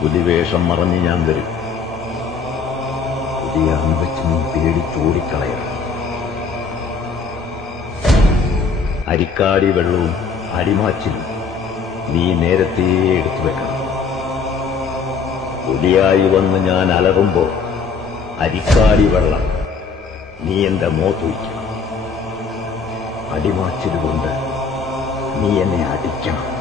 പുലിവേഷം മറഞ്ഞ് ഞാൻ വരും. പുലിയാന്ന് വെച്ച് നീ പേടിച്ചോടിക്കളയണം. അരിക്കാടി വെള്ളവും അടിമാച്ചിലും നീ നേരത്തെ എടുത്തു വെക്കണം. പുലിയായി വന്ന് ഞാൻ അലറുമ്പോ അരിക്കാടി വെള്ളം നീ എന്റെ മോത്തൊഴിക്കണം. അടിമാച്ചിലുകൊണ്ട് നീ എന്നെ അടിക്കണം.